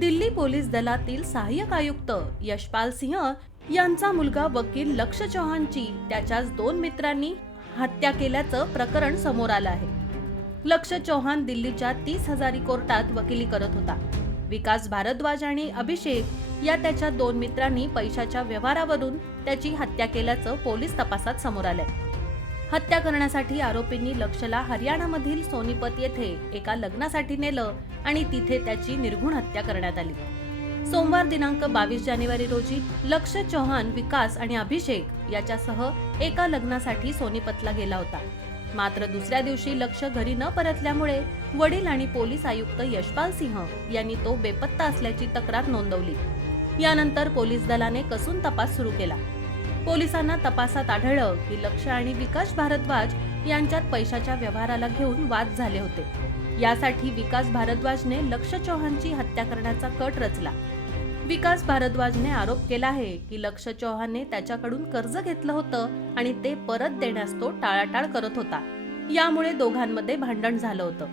Delhi police दलातील सहाय्यक आयुक्त यशपाल सिंह यांचा मुलगा वकील लक्ष्य चौहानची त्याच्याच दोन मित्रांनी हत्या केल्याचं प्रकरण समोर आलं आहे. लक्ष्य चौहान दिल्लीच्या 30,000 कोर्टात वकिली करत होता. विकास भारद्वाज आणि अभिषेक या त्याच्या दोन मित्रांनी पैशाच्या व्यवहारावरून त्याची हत्या केल्याचं पोलीस तपासात समोर आलंय. हत्या करण्यासाठी आरोपींनी लक्ष्यला हरियाणामधील सोनीपत येथे एका लग्नासाठी नेलं आणि तिथे त्याची निर्घृण हत्या करण्यात आली. सोमवार दिनांक 22 जानेवारी रोजी लक्ष्य चौहान, विकास आणि अभिषेक याच्यासह एका लग्नासाठी सोनीपतला गेला होता. मात्र दुसऱ्या दिवशी लक्ष्य घरी न परतल्यामुळे वडील आणि पोलीस आयुक्त यशपाल सिंह यांनी तो बेपत्ता असल्याची तक्रार नोंदवली. यानंतर पोलीस दलाने कसून तपास सुरू केला. पोलिसांना तपासात आढळलं की लक्ष्य आणि विकास भारद्वाज यांच्यात पैशाच्या व्यवहाराला घेऊन वाद झाले होते. यासाठी विकास भारद्वाजने लक्ष्य चौहानची हत्या करण्याचा कट रचला. विकास भारद्वाजने आरोप केला आहे की लक्ष्य चौहानने त्याच्याकडून कर्ज घेतलं होतं आणि ते परत देण्यास तो टाळाटाळ करत होता. यामुळे दोघांमध्ये भांडण झालं होतं.